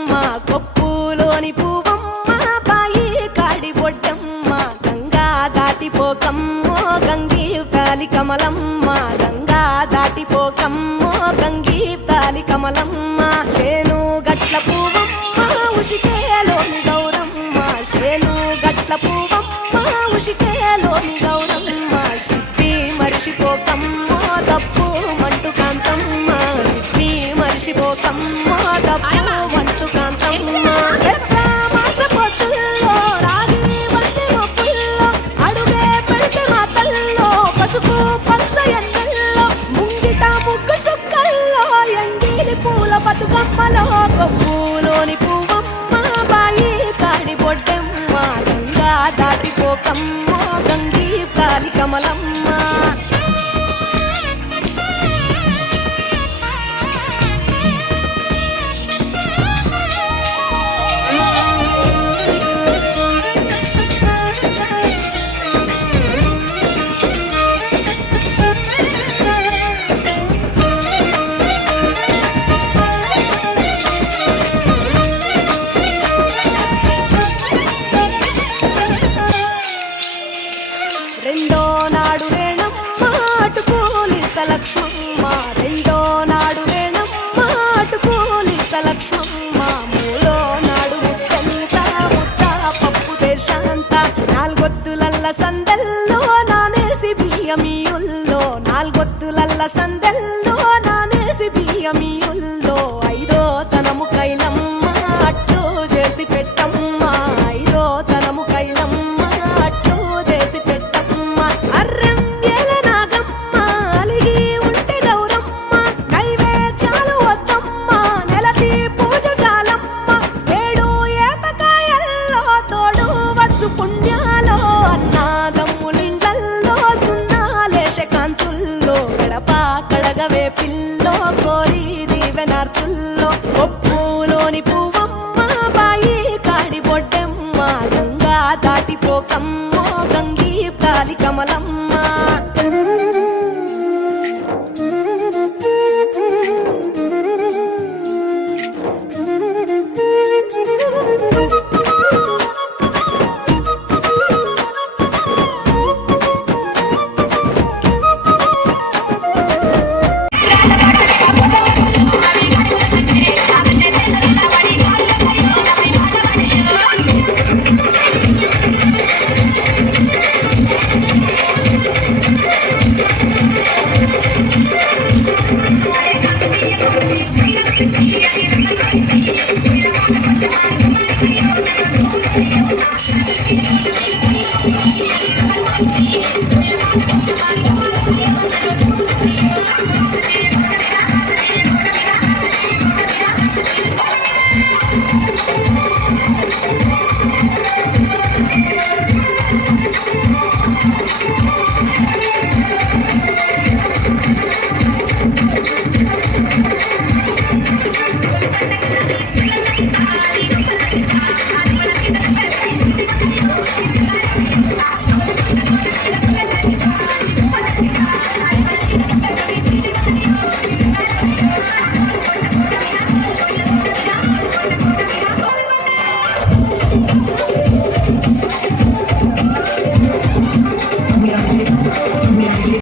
బొడ్డమ్మ కొప్పులోని పువ్వమ్మ బాయి కాడి బొడ్డమ్మ గంగా దాటిపోకమ్మో గంగీ తాలి కమలమ్మ గంగా దాటిపోకమ్మో గంగీ తాలి కమలమ్మ చేను గట్ల పువ్వమ్మ ఉషికేలోని గౌరమ్మ చేను గట్ల పువ్వమ్మ ఉషికేలోని గౌరమ్మ సిప్పి మరిచిపోకమ్మో తప్పు మంటు కాంతమ్మ సిప్పి మరిచిపోకమ్మో తప్పు మంటు కాంతమ్మ మాస పొత్తుల్లో రాగి వంటి మొక్కుల్లో అడుగే పెడితే మాతల్లో పసుపు పచ్చ ఎన్నెల్లో ముంగిట ముగ్గు సుక్కల్లో ఎంగిలి పూల బతుకమ్మలో కొప్పులోని పువ్వమ్మ బాయి కాడి బొడ్డమ్మ గంగా దాటిపోకమ్మో గంగీ కాలి కమలమ్మ రెండో నాడు రేణమ్మ అటు పోలిస్త లక్ష్మమ్మ రెండో నాడు రేణమ్మ అటు పోలిస్త లక్ష్మమ్మ మూడో నాడు ముత్తంత ముద్ద పప్పు దేశంత నాలుగొత్తులల్ల సందెల్లో నానేసి బియ్యమియుల్లో నాలుగొత్తులల్ల సందెల్లో నానేసి బియ్యమియుల్లో ఐదో తనము కైలమ్మ అట్టు చేసి పెట్టమ్మ ఐదో తనము కైలమ్మ అట్టు చేసి పెట్టమ్మ అర్రం ఏల నాగమ్మ అలిగి ఉంటే గౌరమ్మ నైవేద్యాలు వద్దమ్మ నెలతి పూజశాలమ్మ ఏడు ఏపకాయల్లో తోడు వచ్చు పుణ్యాలో అన్నాగమ్ములింగల్లో సున్నాలేశ కాంతుల్లో గడప కడగవే పిల్లో కోరి దీవెనార్తుల్లో కొప్పులోని పువ్వమ్మ బాయి కాడి బొడ్డమ్మ గంగా దాటిపోకమ్మో గంగీ తాలి కమలమ్మ